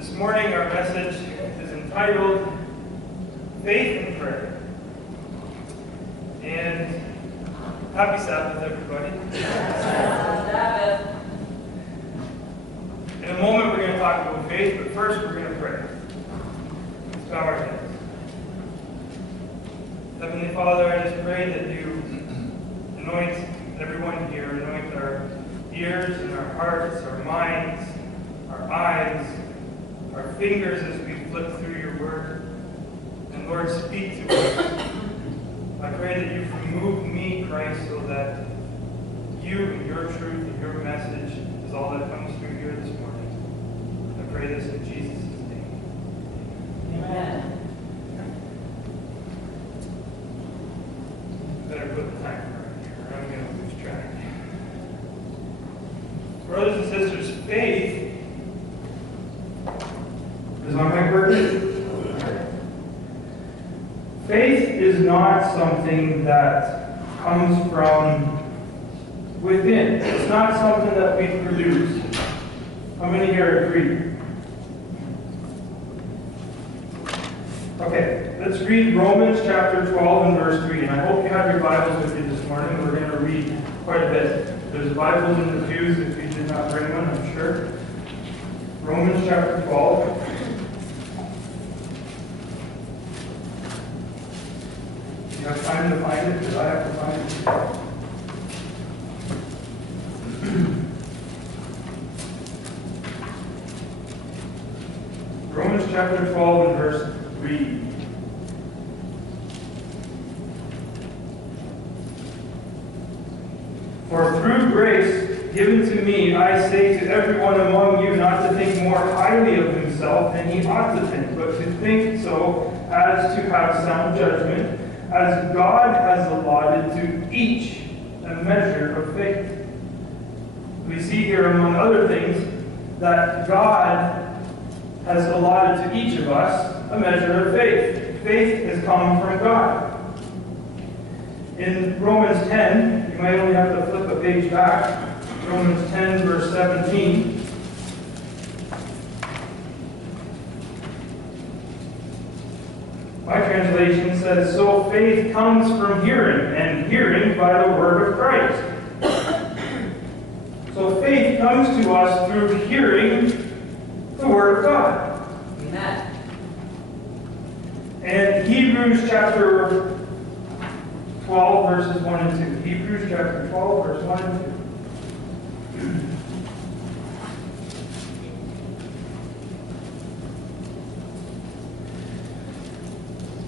This morning our message is entitled Faith and Prayer. And happy Sabbath, everybody. Sabbath. In a moment we're going to talk about faith, but first we're going to pray. Let's bow our heads. Heavenly Father, I just pray that you anoint everyone here, anoint our ears and our hearts, our minds, our eyes, our fingers as we flip through your word. And Lord, speak to us. I pray that you remove me, Christ, so that you and your truth and your message is all that comes through here this morning. I pray this in Jesus' name. Amen. Better put the timer on here, or I'm going to lose track. Brothers and sisters, faith is my mic working? Faith is not something that comes from within. It's not something that we produce. How many here agree? Okay, let's read Romans chapter 12 and verse 3. And I hope you have your Bibles with you this morning. We're going to read quite a bit. There's Bibles in the pews if you did not bring one, I'm sure. Romans chapter 12. You have time to find it, because I have to find it. Romans chapter 12 and verse 3. For through grace given to me, I say to everyone among you not to think more highly of himself than he ought to think, but to think so as to have sound judgment, as God has allotted to each a measure of faith. We see here, among other things, that God has allotted to each of us a measure of faith. Faith has come from God. In Romans 10, you might only have to flip a page back, Romans 10, verse 17. My translation says, so faith comes from hearing, and hearing by the word of Christ. So faith comes to us through hearing the word of God. Amen. And Hebrews chapter 12, verses 1 and 2. Hebrews chapter 12, verse 1 and 2.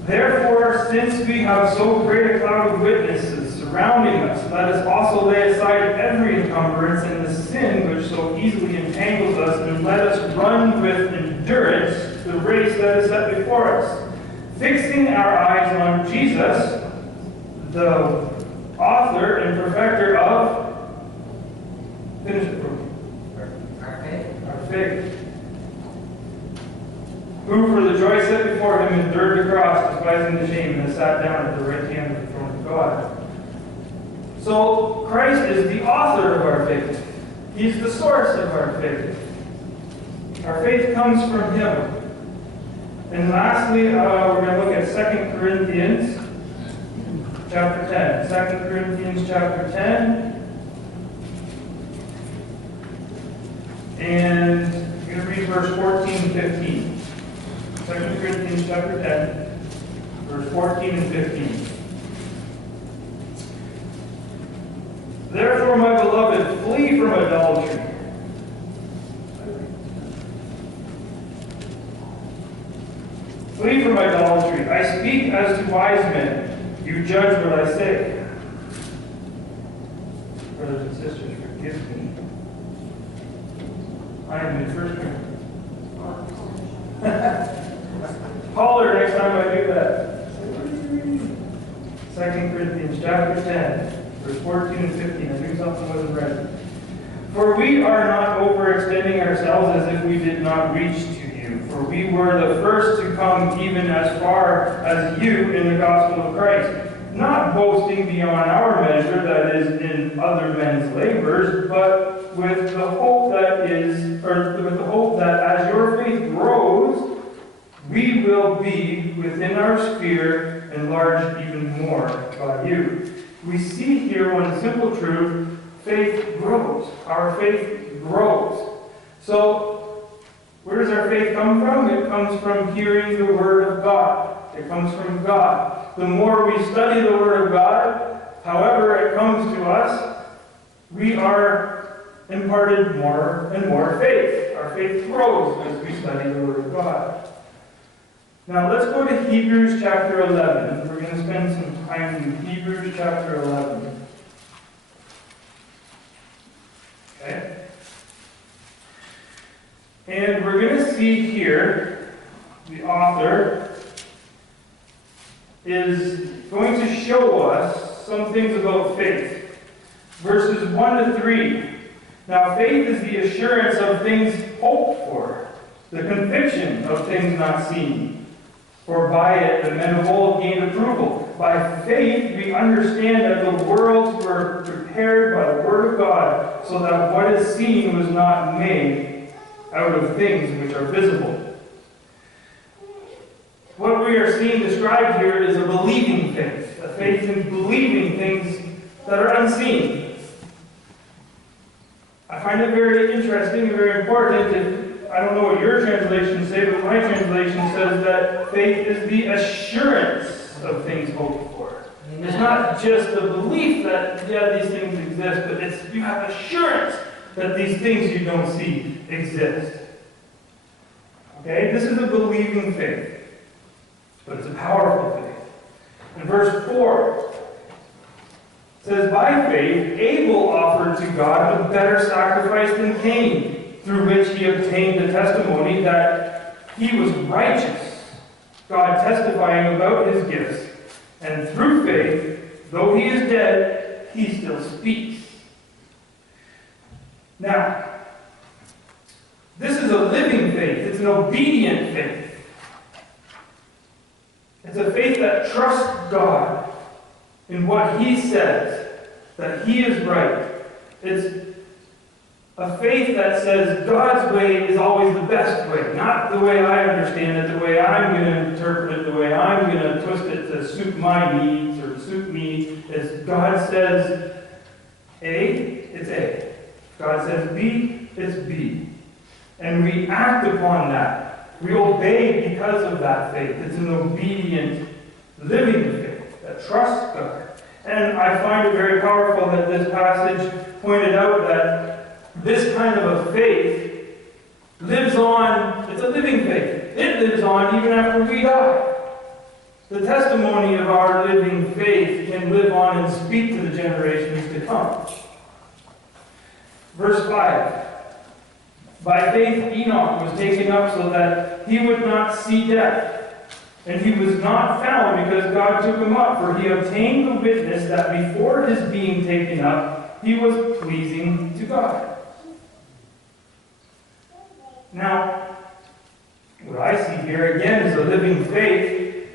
Therefore, since we have so great a cloud of witnesses surrounding us, let us also lay aside every encumbrance and the sin which so easily entangles us, and let us run with endurance the race that is set before us, fixing our eyes on Jesus, the author and perfecter of, finish it, our faith. Who for the joy set before him endured the cross, despising the shame, and has sat down at the right hand of the throne of God. So Christ is the author of our faith. He's the source of our faith. Our faith comes from him. And lastly, we're going to look at 2 Corinthians chapter 10. 2 Corinthians chapter 10. And we're going to read verse 14 and 15. 2 Corinthians chapter 10, verse 14 and 15. Therefore, my beloved, flee from idolatry. Flee from idolatry. I speak as to wise men. You judge what I say. Brothers and sisters, forgive me. I am in 1 Corinthians. Holler next time I do that. 2 Corinthians chapter 10, verse 14 and 15. I knew something wasn't right. For we are not overextending ourselves as if we did not reach to you. For we were the first to come even as far as you in the gospel of Christ. Not boasting beyond our measure, that is, in other men's labors, but with the hope that as your faith grows, will be within our sphere, enlarged even more by you. We see here one simple truth: faith grows. Our faith grows. So, where does our faith come from? It comes from hearing the Word of God. It comes from God. The more we study the Word of God, however it comes to us, we are imparted more and more faith. Our faith grows as we study the Word of God. Now let's go to Hebrews chapter 11. We're going to spend some time in Hebrews chapter 11. Okay? And we're going to see here, the author is going to show us some things about faith. Verses 1 to 3. Now faith is the assurance of things hoped for, the conviction of things not seen. For by it the men of old gained approval. By faith we understand that the worlds were prepared by the Word of God, so that what is seen was not made out of things which are visible. What we are seeing described here is a believing faith, a faith in believing things that are unseen. I find it very interesting and very important. I don't know what your translations say, but my translation says that faith is the assurance of things hoped for. Amen. It's not just the belief that, yeah, these things exist, but it's you have assurance that these things you don't see exist. Okay? This is a believing faith, but it's a powerful faith. In verse 4, it says, by faith, Abel offered to God a better sacrifice than Cain, through which he obtained the testimony that he was righteous, God testifying about his gifts. And through faith, though he is dead, he still speaks. Now, this is a living faith. It's an obedient faith. It's a faith that trusts God in what he says, that he is right. It's a faith that says God's way is always the best way, not the way I understand it, the way I'm going to interpret it, the way I'm going to twist it to suit my needs or suit me. As God says A, it's A. God says B, it's B. And we act upon that. We obey because of that faith. It's an obedient, living faith that trusts God. And I find it very powerful that this passage pointed out that this kind of a faith lives on. It's a living faith. It lives on even after we die. The testimony of our living faith can live on and speak to the generations to come. Verse 5. By faith Enoch was taken up so that he would not see death. And he was not found because God took him up, for he obtained the witness that before his being taken up, he was pleasing to God. Now, what I see here again is a living faith,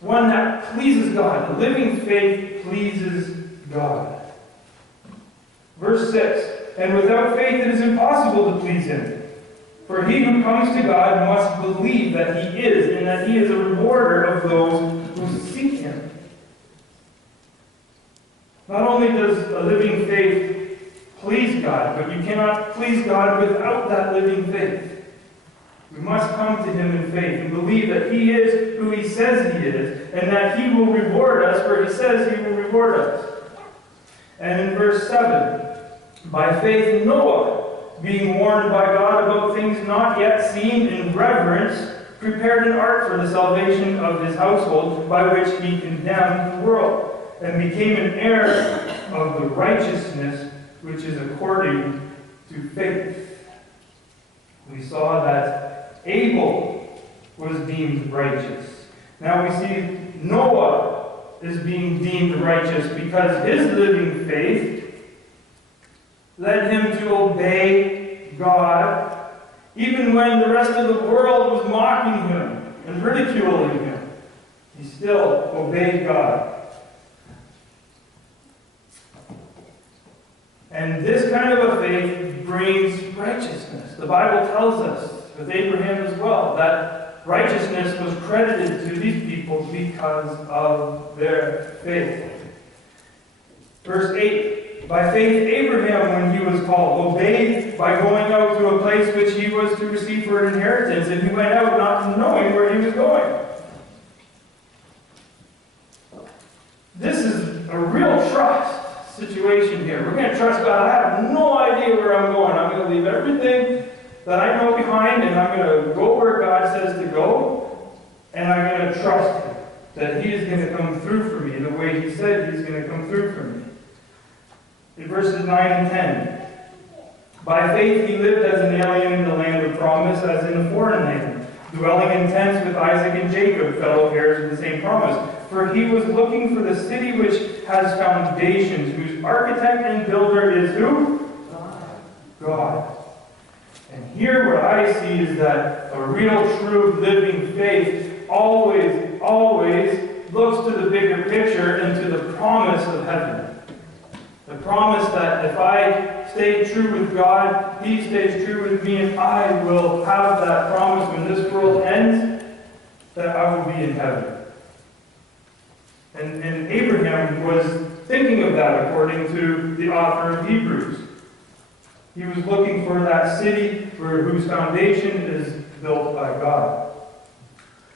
one that pleases God. A living faith pleases God. Verse 6, and without faith it is impossible to please him. For he who comes to God must believe that he is, and that he is a rewarder of those who seek him. Not only does a living faith please God, but you cannot please God without that living faith. We must come to him in faith and believe that he is who he says he is, and that he will reward us, for he says he will reward us. And in verse 7, by faith Noah, being warned by God about things not yet seen, in reverence, prepared an ark for the salvation of his household, by which he condemned the world, and became an heir of the righteousness which is according to faith. We saw that Abel was deemed righteous. Now we see Noah is being deemed righteous because his living faith led him to obey God, even when the rest of the world was mocking him and ridiculing him. He still obeyed God. And this kind of a faith brings righteousness. The Bible tells us, with Abraham as well, that righteousness was credited to these people because of their faith. Verse 8, by faith Abraham, when he was called, obeyed by going out to a place which he was to receive for an inheritance, and he went out not knowing where he was going. This is a real trust situation here. We're going to trust God. I have no idea where I'm going. I'm going to leave everything that I know behind, and I'm going to go where God says to go, and I'm going to trust Him that He is going to come through for me the way He said He's going to come through for me. In verses 9 and 10, by faith he lived as an alien in the land of promise, as in a foreign land, dwelling in tents with Isaac and Jacob, fellow heirs of the same promise. For he was looking for the city which has foundations, whose architect and builder is who? God. And here what I see is that a real, true, living faith always looks to the bigger picture and to the promise of heaven. The promise that if I stay true with God, He stays true with me, and I will have that promise when this world ends, that I will be in heaven. And Abraham was thinking of that according to the author of Hebrews. He was looking for that city whose foundation is built by God.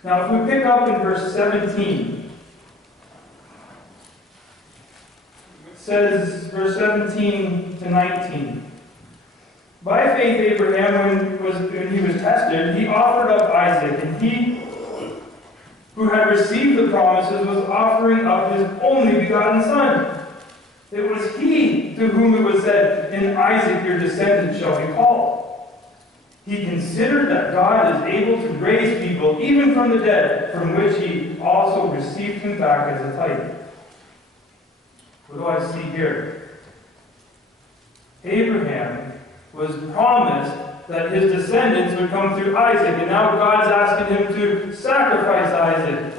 Now if we pick up in verse 17, says, verse 17 to 19, by faith Abraham, when he was tested, he offered up Isaac, and he who had received the promises was offering up his only begotten son. It was he to whom it was said, in Isaac your descendant shall be called. He considered that God is able to raise people even from the dead, from which he also received him back as a type. What do I see here? Abraham was promised that his descendants would come through Isaac, and now God's asking him to sacrifice Isaac.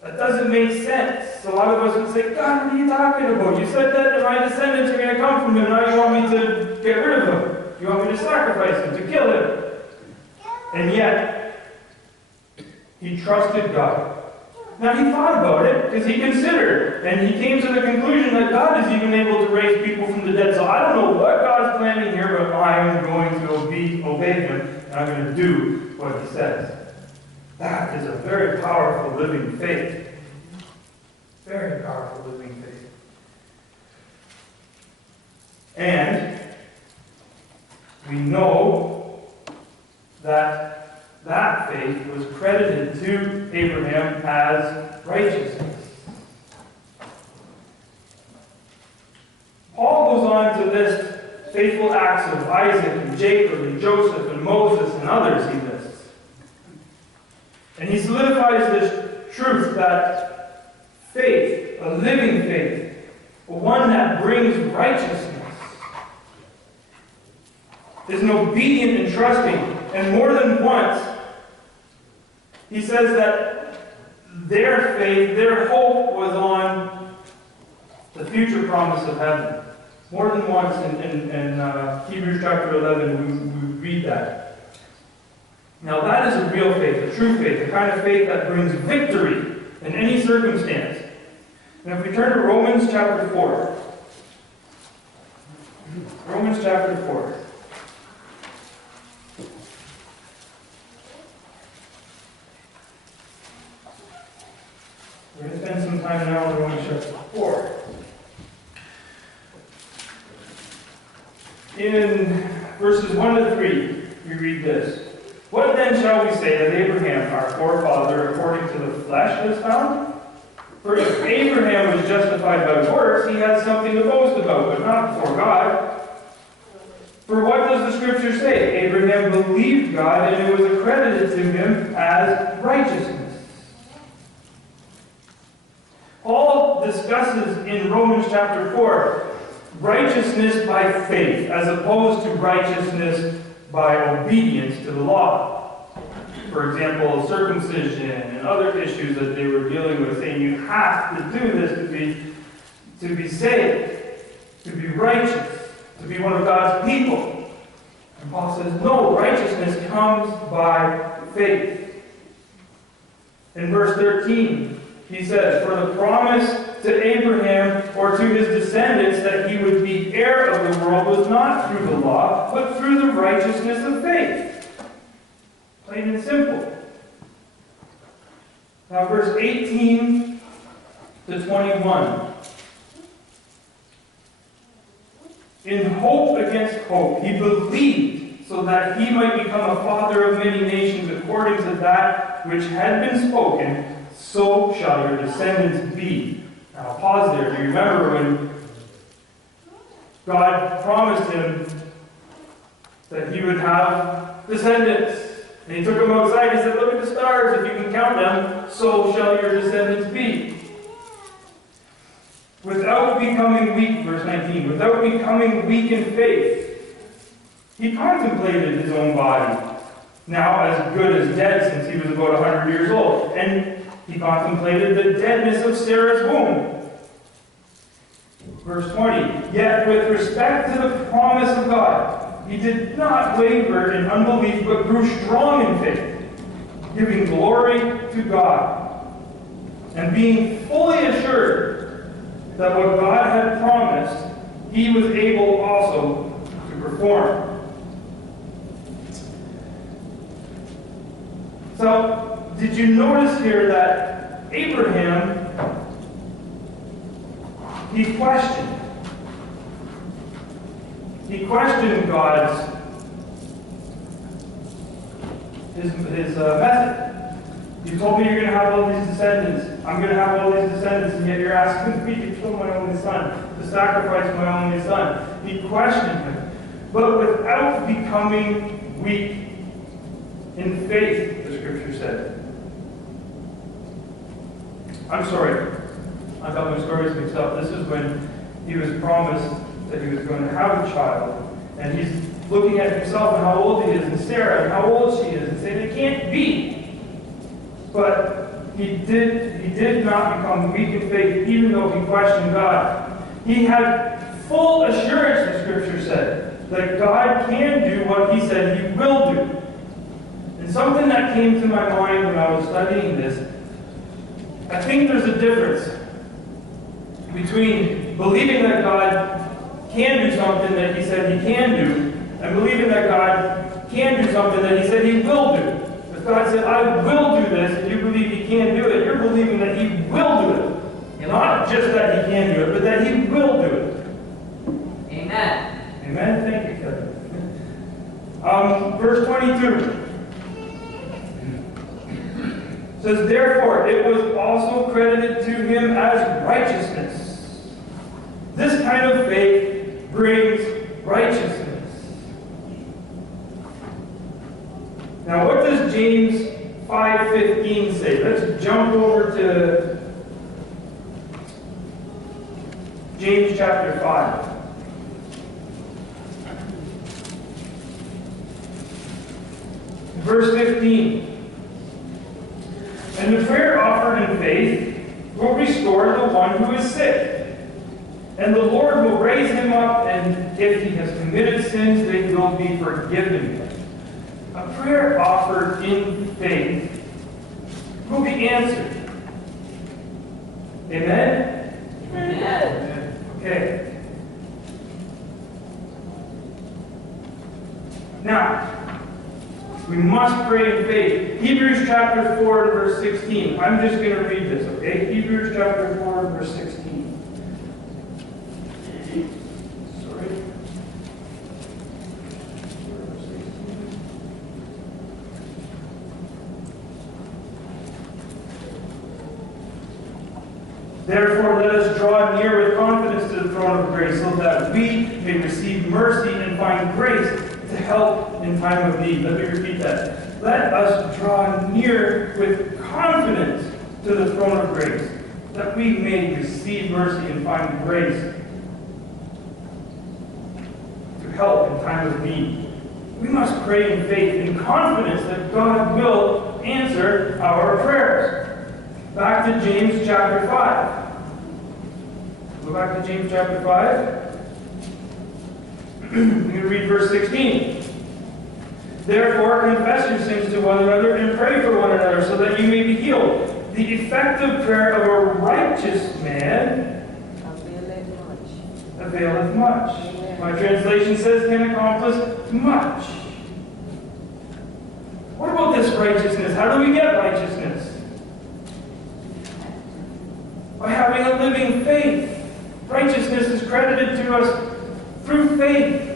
That doesn't make sense. A lot of us would say, God, what are you talking about? You said that my descendants are going to come from him, now you want me to get rid of him. You want me to sacrifice him, to kill him. And yet, he trusted God. Now he thought about it, because he considered, and he came to the conclusion that God is even able to raise people from the dead. So I don't know what God's planning here, but I am going to obey him, and I'm going to do what he says. That is a very powerful living faith. Very powerful living faith. And we know that faith was credited to Abraham as righteousness. Paul goes on to list faithful acts of Isaac and Jacob and Joseph and Moses and others he lists. And he solidifies this truth that faith, a living faith, one that brings righteousness, is an obedient and trusting. And more than once, he says that their faith, their hope was on the future promise of heaven. More than once in Hebrews chapter 11, we read that. Now that is a real faith, a true faith, the kind of faith that brings victory in any circumstance. And if we turn to Romans chapter 4. Romans chapter 4. We're going to spend some time now in Romans chapter 4. In verses 1 to 3, we read this. What then shall we say that Abraham, our forefather, according to the flesh, has found? For if Abraham was justified by works, he has something to boast about, but not before God. For what does the Scripture say? Abraham believed God, and it was accredited to him as righteousness. Paul discusses in Romans chapter 4 righteousness by faith as opposed to righteousness by obedience to the law. For example, circumcision and other issues that they were dealing with, saying you have to do this to be saved, to be righteous, to be one of God's people. And Paul says, no, righteousness comes by faith. In verse 13, he says, for the promise to Abraham or to his descendants that he would be heir of the world was not through the law, but through the righteousness of faith. Plain and simple. Now, verse 18 to 21. In hope against hope, he believed so that he might become a father of many nations according to that which had been spoken, so shall your descendants be. Now, I'll pause there. Do you remember when God promised him that he would have descendants? And he took them outside. He said, look at the stars. If you can count them, so shall your descendants be. Without becoming weak, verse 19, without becoming weak in faith, he contemplated his own body, now as good as dead since he was about 100 years old. And he contemplated the deadness of Sarah's womb. Verse 20, yet with respect to the promise of God, he did not waver in unbelief, but grew strong in faith, giving glory to God, and being fully assured that what God had promised, he was able also to perform. So, did you notice here that Abraham, he questioned God's his method. You told me you're going to have all these descendants. I'm going to have all these descendants, and yet you're asking me to kill my only son, to sacrifice my only son. He questioned him, but without becoming weak in faith, the Scripture said. I'm sorry, I got my stories mixed up. This is when he was promised that he was going to have a child, and he's looking at himself and how old he is, and Sarah and how old she is, and saying, it can't be. But he did not become weak in faith, even though he questioned God. He had full assurance, the Scripture said, that God can do what he said he will do. And something that came to my mind when I was studying this, I think there's a difference between believing that God can do something that he said he can do, and believing that God can do something that he said he will do. If God said, I will do this, and you believe he can do it, you're believing that he will do it. Not just that he can do it, but that he will do it. Amen. Amen? Thank you, Kevin. Verse 22 says, therefore, it was also credited to him as righteousness. This kind of faith brings righteousness. Now, what does James 5:15 say? Let's jump over to James chapter 5. Verse 15. And the prayer offered in faith will restore the one who is sick. And the Lord will raise him up, and if he has committed sins, they will be forgiven him. A prayer offered in faith will be answered. Amen? Amen. Okay. Now, we must pray in faith. Hebrews chapter 4 and verse 16. I'm just going to read this, okay? Hebrews chapter 4 and verse 16. Sorry. Therefore, let us draw near with confidence to the throne of grace, so that we may receive mercy and find grace to help in time of need. Let me repeat that. Let us draw near with confidence to the throne of grace, that we may receive mercy and find grace to help in time of need. We must pray in faith, in confidence that God will answer our prayers. Back to James chapter 5. Go back to James chapter 5. I'm going to read verse 16. Therefore, confess your sins to one another and pray for one another so that you may be healed. The effective prayer of a righteous man availeth much. My translation says can accomplish much. What about this righteousness? How do we get righteousness? By having a living faith. Righteousness is credited to us through faith.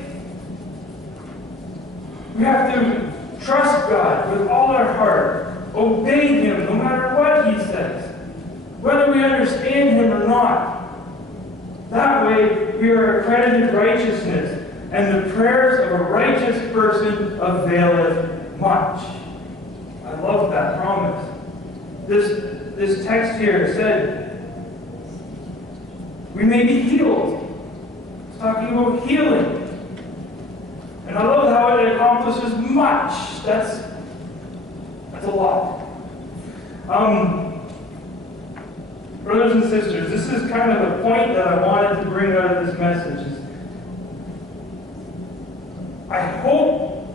We have to trust God with all our heart. Obey Him no matter what He says. Whether we understand Him or not. That way we are accredited righteousness. And the prayers of a righteous person availeth much. I love that promise. This text here said, we may be healed. It's talking about healing. And I love how it accomplishes much. That's a lot. Brothers and sisters, this is kind of the point that I wanted to bring out of this message. I hope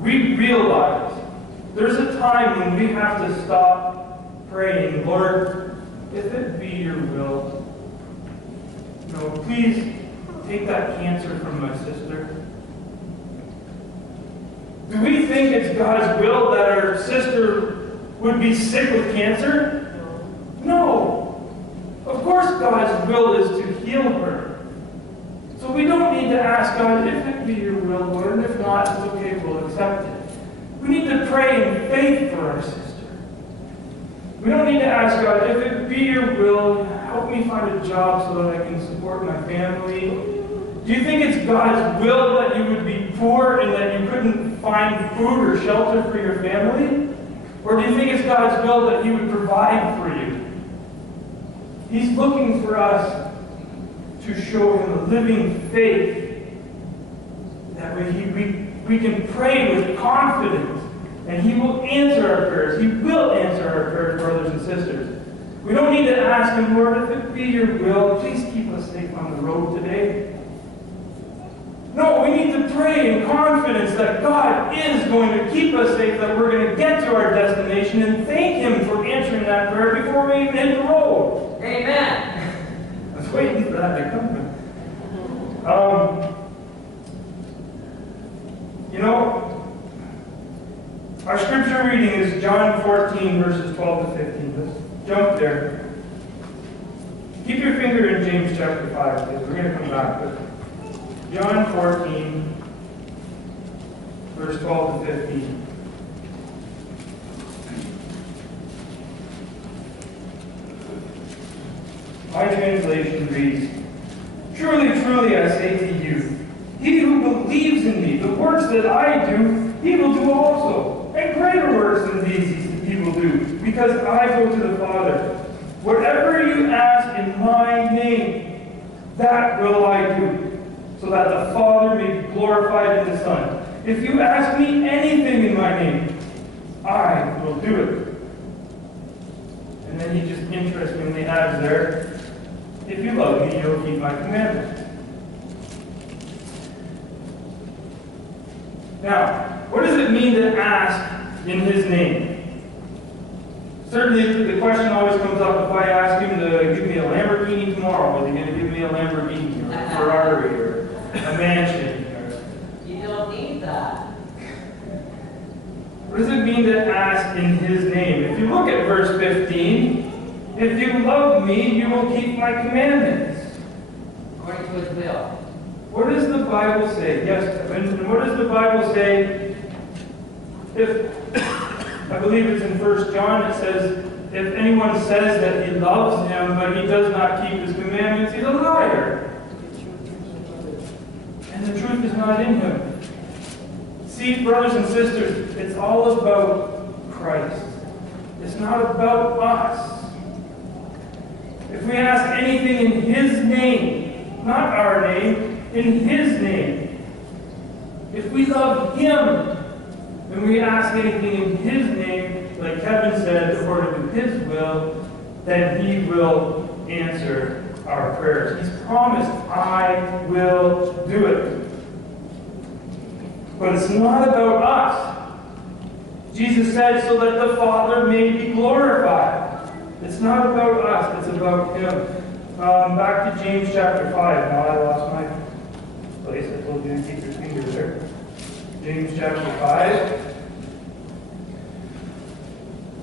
we realize there's a time when we have to stop praying, Lord, if it be your will, please take that cancer from my sister. Do we think it's God's will that our sister would be sick with cancer? No. Of course God's will is to heal her. So we don't need to ask God, if it be your will, Lord, and if not, it's okay, we'll accept it. We need to pray in faith for our sister. We don't need to ask God, if it be your will, help me find a job so that I can support my family. Do you think it's God's will that you would be poor and that you couldn't find food or shelter for your family? Or do you think it's God's will that He would provide for you? He's looking for us to show Him a living faith. That way we can pray with confidence. And He will answer our prayers. He will answer our prayers, brothers and sisters. We don't need to ask Him, Lord, if it be your will, please keep us safe on the road today. No, we need to pray in confidence that God is going to keep us safe, that we're going to get to our destination, and thank Him for answering that prayer before we even hit the road. Amen. I was waiting for that to come. Our scripture reading is John 14, verses 12 to 15. Let's jump there. Keep your finger in James chapter 5, because we're going to come back. But John 14, verse 12 to 15. My translation reads, Truly, truly, I say to you, he who believes in me, the works that I do, he will do also. And greater works than these he will do, because I go to the Father. Whatever you ask in my name, that will I do, so that the Father may be glorified in the Son. If you ask me anything in my name, I will do it. And then he just interestingly adds there, if you love me, you'll keep my commandments. Now, what does it mean to ask in His name? Certainly, the question always comes up, if I ask Him to give me a Lamborghini tomorrow, is He going to give me a Lamborghini or a Ferrari or a mansion? You don't need that. What does it mean to ask in His name? If you look at verse 15, if you love me, you will keep my commandments. According to His will. What does the Bible say? Yes, and what does the Bible say? I believe it's in 1 John, it says, if anyone says that he loves Him, but he does not keep His commandments, he's a liar. And the truth is not in him. See, brothers and sisters, it's all about Christ. It's not about us. If we ask anything in His name, not our name, in His name, if we love Him, and we ask anything in His name, like Kevin said, according to His will, then He will answer our prayers. He's promised, I will do it. But it's not about us. Jesus said, so that the Father may be glorified. It's not about us, it's about Him. Back to James chapter 5. Now I lost my place. I told you to keep your finger there. James chapter 5.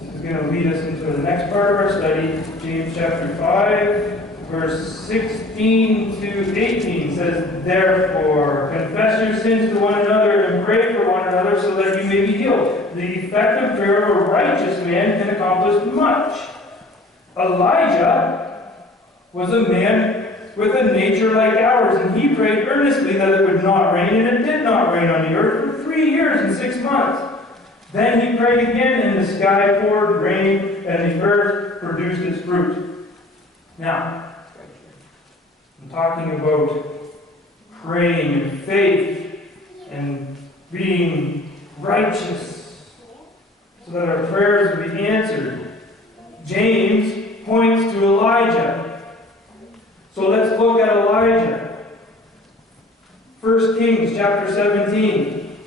This is going to lead us into the next part of our study. James chapter 5, verse 16 to 18 says, therefore, confess your sins to one another and pray for one another so that you may be healed. The effective prayer of a righteous man can accomplish much. Elijah was a man with a nature like ours, and he prayed earnestly that it would not rain, and it did not rain on the earth for 3 years and 6 months. Then he prayed again, and the sky poured rain, and the earth produced its fruit. Now, I'm talking about praying in faith and being righteous so that our prayers will be answered. James points to Elijah. So let's look at Elijah. 1 Kings chapter 17.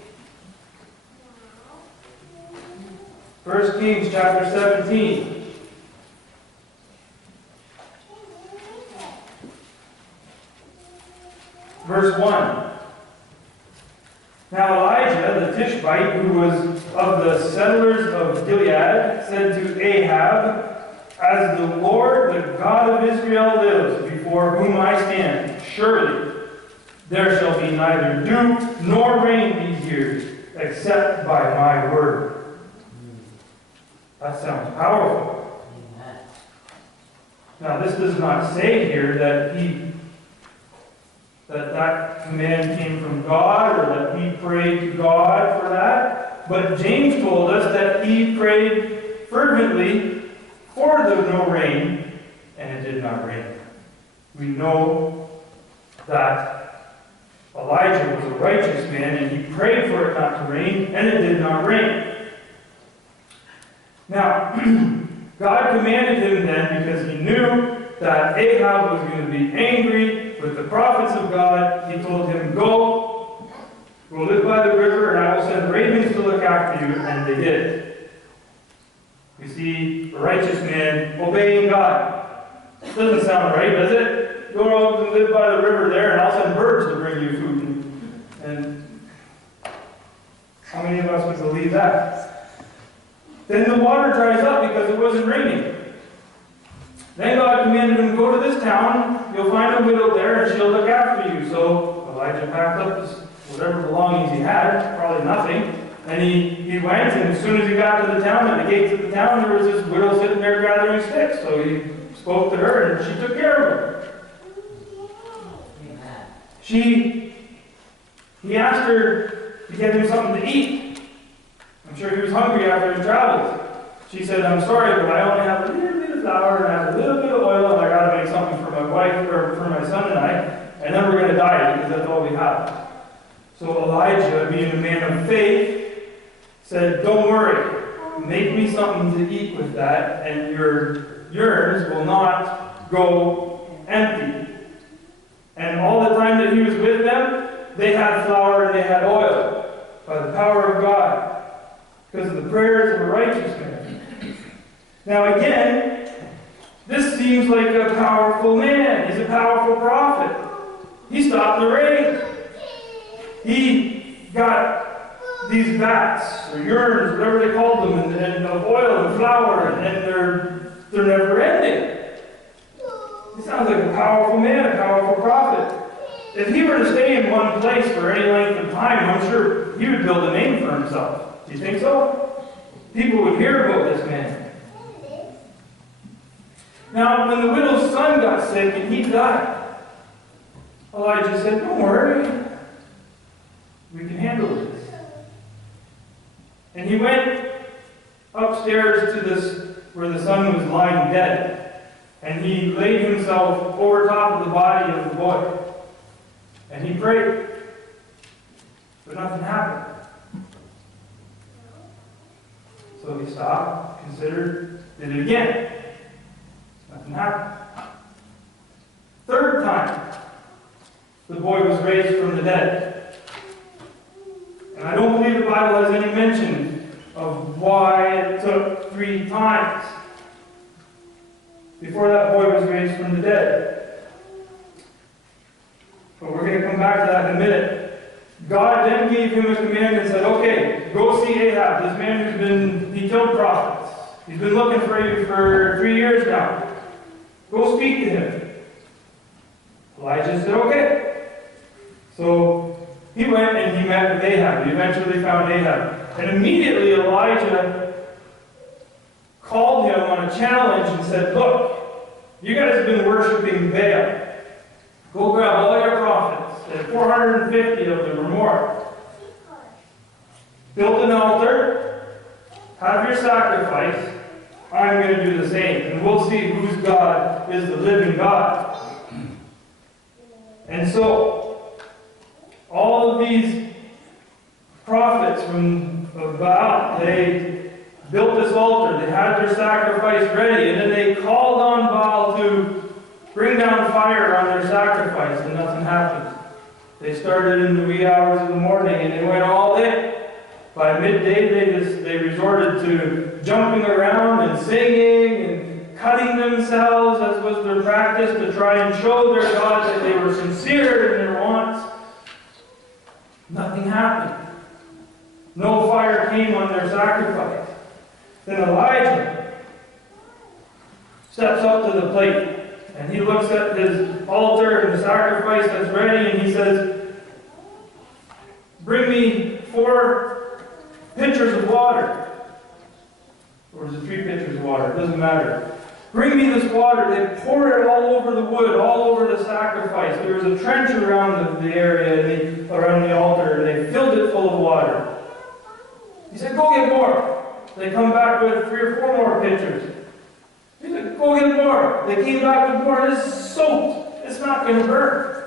1 Kings chapter 17. Verse 1. Now Elijah, the Tishbite, who was of the settlers of Gilead, said to Ahab, as the Lord, the God of Israel, lives, before whom I stand, surely there shall be neither dew nor rain these years, except by my word. That sounds powerful. Now, this does not say here that that command came from God or that he prayed to God for that. But James told us that he prayed fervently for the no rain, and it did not rain. We know that Elijah was a righteous man, and he prayed for it not to rain, and it did not rain. Now, God commanded him then, because he knew that Ahab was going to be angry with the prophets of God, he told him, go live by the river, and I will send ravens to look after you, and they did. We see a righteous man obeying God. Doesn't sound right, does it? Go out and live by the river there, and I'll send birds to bring you food. And how many of us would believe that? Then the water dries up because it wasn't raining. Then God commanded him, go to this town, you'll find a widow there, and she'll look after you. So Elijah packed up his whatever belongings he had, probably nothing, and he went, and as soon as he got to the town, at the gates of the town, there was this widow sitting there gathering sticks. So he spoke to her, and she took care of her. He asked her to get him something to eat. I'm sure he was hungry after his travels. She said, I'm sorry, but I only have a little bit of flour, and I have a little bit of oil, and I got to make something for my wife, or for my son and I, and then we're going to die, because that's all we have. So Elijah, being a man of faith, said, don't worry, make me something to eat with that, and yours will not go empty. And all the time that he was with them, they had flour and they had oil by the power of God, because of the prayers of a righteous man. Now again, this seems like a powerful man. He's a powerful prophet. He stopped the rain. He got these vats, or urns, whatever they called them, and of oil and flour, and they're never ending. He sounds like a powerful man, a powerful prophet. If he were to stay in one place for any length of time, I'm sure he would build a name for himself. Do you think so? People would hear about this man. Now, when the widow's son got sick and he died, Elijah said, don't worry, we can handle this. And he went upstairs to this, where the son was lying dead, and he laid himself over top of the body of the boy. And he prayed, but nothing happened. So he stopped, considered, did it again. Nothing happened. Third time, the boy was raised from the dead. And was any mention of why it took 3 times before that boy was raised from the dead. But we're going to come back to that in a minute. God then gave him a command and said, okay, go see Ahab, this man he killed prophets. He's been looking for you for 3 years now. Go speak to him. Elijah said, okay. So he went and he met with Ahab. He eventually found Ahab. And immediately Elijah called him on a challenge and said, look, you guys have been worshiping Baal. Go grab all your prophets, and 450 of them or more. Build an altar, have your sacrifice. I'm going to do the same, and we'll see whose God is the living God. And so, all of these prophets from Baal, they built this altar, they had their sacrifice ready, and then they called on Baal to bring down fire on their sacrifice, and nothing happened. They started in the wee hours of the morning, and they went all day. By midday, they resorted to jumping around and singing and cutting themselves, as was their practice, to try and show their God that they were sincere in their wants. Nothing happened. No fire came on their sacrifice. Then Elijah steps up to the plate, and he looks at his altar and the sacrifice that's ready, and he says, bring me 4 pitchers of water. Or is it 3 pitchers of water? It doesn't matter. Bring me this water. They poured it all over the wood, all over the sacrifice. There was a trench around the area, around the altar, and they filled it full of water. He said, go get more. They come back with 3 or 4 more pitchers. He said, go get more. They came back with more. This is soaked. It's not going to burn.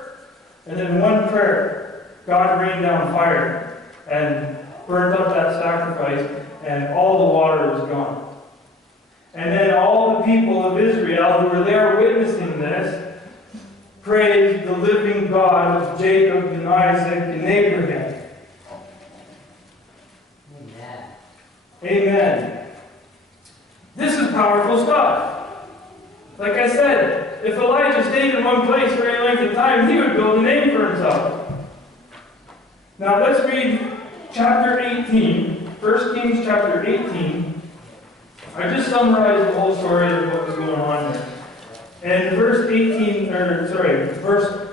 And in one prayer, God rained down fire and burned up that sacrifice, and all the water was gone. And then all the people of Israel who were there witnessing this praised the living God of Jacob and Isaac and Abraham. Amen. Amen. This is powerful stuff. Like I said, if Elijah stayed in one place for any length of time, he would build a name for himself. Now let's read chapter 18, 1 Kings chapter 18. I just summarized the whole story of what was going on there. And verse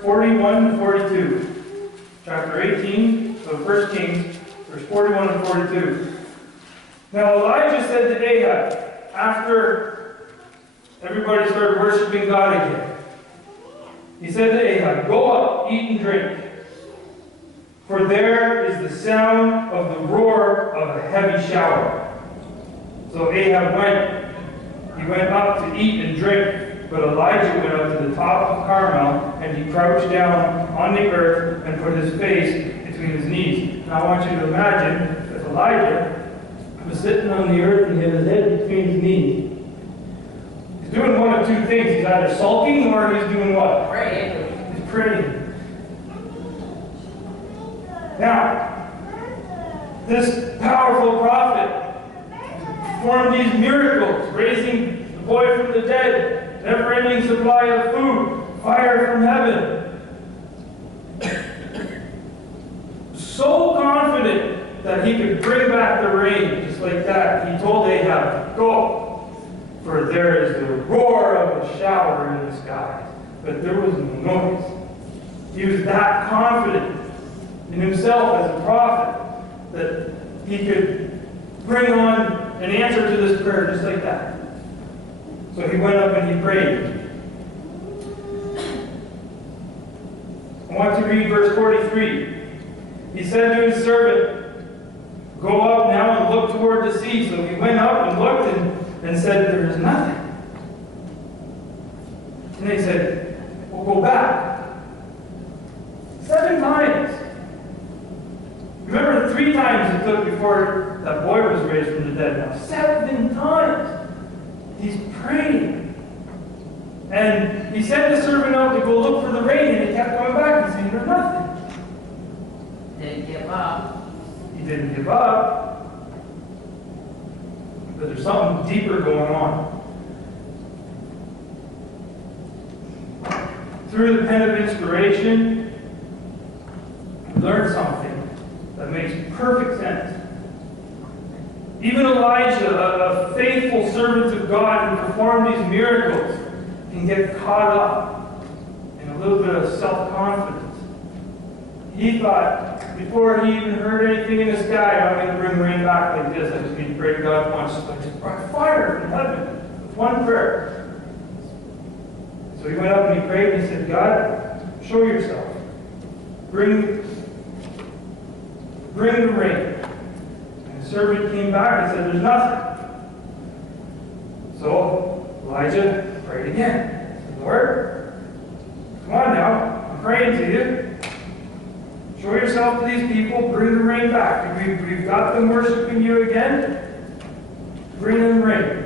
41 to 42. Chapter 18 of 1 Kings, verse 41 and 42. Now Elijah said to Ahab, after everybody started worshiping God again, he said to Ahab, go up, eat and drink. For there is the sound of the roar of a heavy shower. So Ahab went. He went up to eat and drink. But Elijah went up to the top of Carmel, and he crouched down on the earth and put his face between his knees. Now I want you to imagine if Elijah was sitting on the earth and he had his head between his knees. He's doing one of 2 things. He's either sulking or he's doing what? Praying. He's praying. Now, this powerful prophet performed these miracles, raising the boy from the dead, never-ending supply of food, fire from heaven. So confident that he could bring back the rain, just like that, he told Ahab, go, for there is the roar of a shower in the skies. But there was no noise. He was that confident in himself as a prophet that he could bring on an answer to this prayer just like that. So he went up and he prayed. I want to read verse 43. He said to his servant, go up now and look toward the sea. So he went up and looked and said, there is nothing. And they said, well, go back. 7 times. Remember the 3 times it took before that boy was raised from the dead. Now 7 times he's praying. And he sent the servant out to go look for the rain, and he kept coming back and saying, there's nothing. Didn't give up. He He didn't give up. But there's something deeper going on. Through the pen of inspiration, we learn something that makes perfect sense. Even Elijah, a faithful servant of God who performed these miracles, can get caught up in a little bit of self-confidence. He thought, before he even heard anything in the sky, I'm going to bring rain back like this. I just need to pray to God once. I just brought fire from heaven with one prayer. So he went up and he prayed and he said, God, show yourself. Bring the rain. And the servant came back and said, there's nothing. So Elijah prayed again. He said, Lord, come on now. I'm praying to you. Show yourself to these people. Bring the rain back. We've got them worshiping you again. Bring them rain.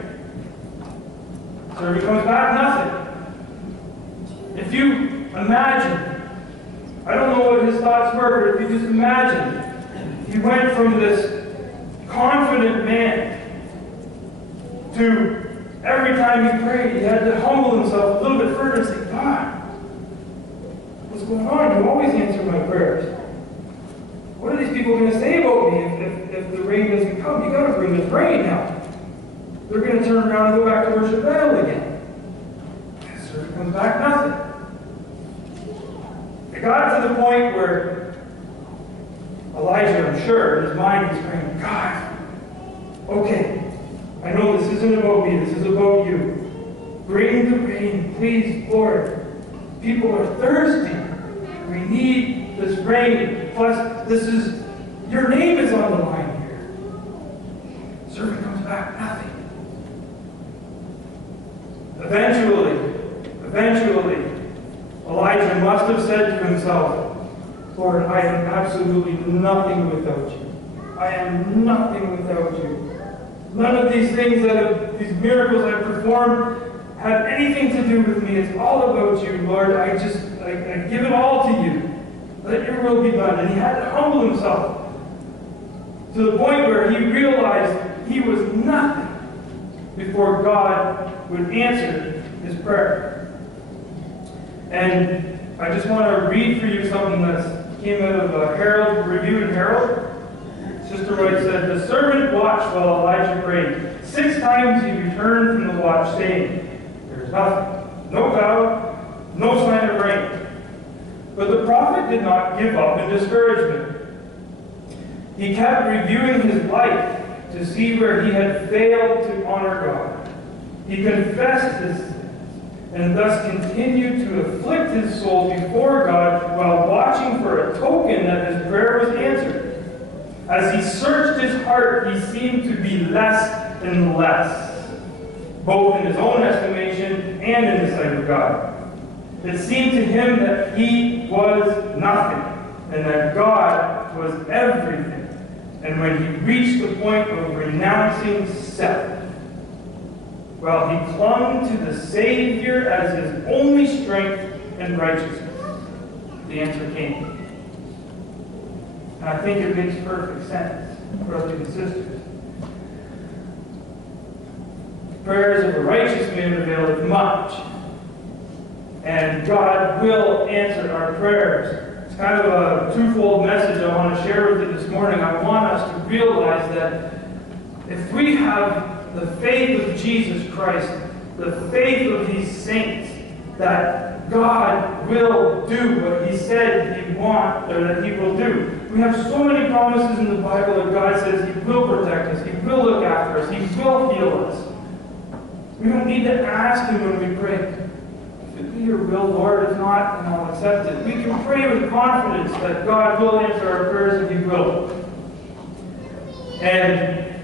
Servant comes back, nothing. If you imagine, I don't know what his thoughts were, but if you just imagine, he went from this confident man to every time he prayed, he had to humble himself a little bit further and say, God, what's going on? You always answer my prayers. What are these people going to say about me if the rain doesn't come? You got to bring this rain now. They're going to turn around and go back to worship Baal again. The servant comes back, nothing. It got to the point where Elijah, I'm sure, in his mind, he's praying, God, okay, I know this isn't about me, this is about you. Bring the rain, please, Lord. People are thirsty. We need this rain. Plus, your name is on the line here. The servant comes back, nothing. Eventually, Elijah must have said to himself, Lord, I am absolutely nothing without you. I am nothing without you. None of these things these miracles I've performed have anything to do with me. It's all about you, Lord. I give it all to you. Let your will be done. And he had to humble himself to the point where he realized he was nothing before God would answer his prayer. And I just want to read for you something that came out of Herald, Review and Herald. Sister White said, the servant watched while Elijah prayed. 6 times he returned from the watch, saying, there's nothing, no cloud, no sign of rain. But the prophet did not give up in discouragement. He kept reviewing his life to see where he had failed to honor God. He confessed his sins and thus continued to afflict his soul before God while watching for a token that his prayer was answered. As he searched his heart, he seemed to be less and less, both in his own estimation and in the sight of God. It seemed to him that he was nothing, and that God was everything. And when he reached the point of renouncing self, well, he clung to the Savior as his only strength and righteousness. The answer came. And I think it makes perfect sense, brothers and sisters. Prayers of a righteous man availeth much. And God will answer our prayers. It's kind of a twofold message I want to share with you this morning. I want us to realize that if we have the faith of Jesus Christ, the faith of these saints, that God will do what he said that he will do. We have so many promises in the Bible that God says he will protect us, he will look after us, he will heal us. We don't need to ask him when we pray. Your will, Lord, if not, then I'll accept it. We can pray with confidence that God will answer our prayers and he will. And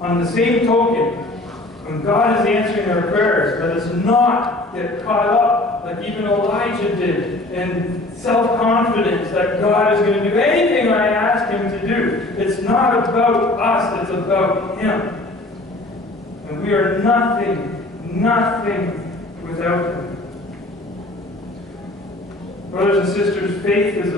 on the same token, when God is answering our prayers, let us not get caught up like even Elijah did in self-confidence that God is going to do anything I ask him to do. It's not about us, it's about him. And we are nothing without him. Brothers and sisters, faith is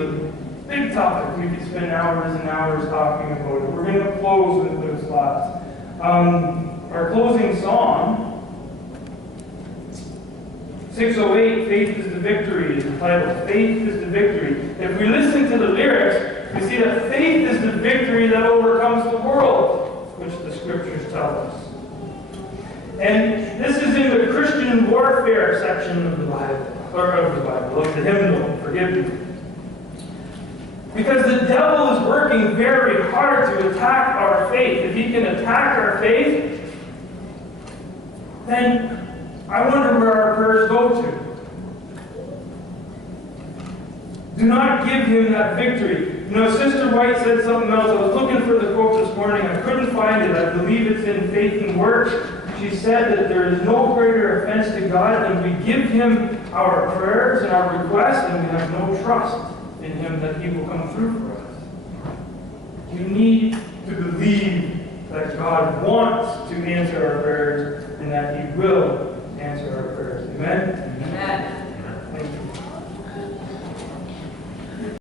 big topic. We could spend hours and hours talking about it. We're going to close with those thoughts. Our closing song, 608, Faith is the Victory, is the title. Faith is the Victory. If we listen to the lyrics, we see that faith is the victory that overcomes the world, which the Scriptures tell us. And this is in the Christian warfare section of the Bible, of the hymnal, forgive me. Because the devil is working very hard to attack our faith. If he can attack our faith, then I wonder where our prayers go to. Do not give him that victory. You know, Sister White said something else. I was looking for the quote this morning. I couldn't find it. I believe it's in Faith and Works. She said that there is no greater offense to God than we give him our prayers and our requests, and we have no trust in him that he will come through for us. We need to believe that God wants to answer our prayers and that he will answer our prayers. Amen?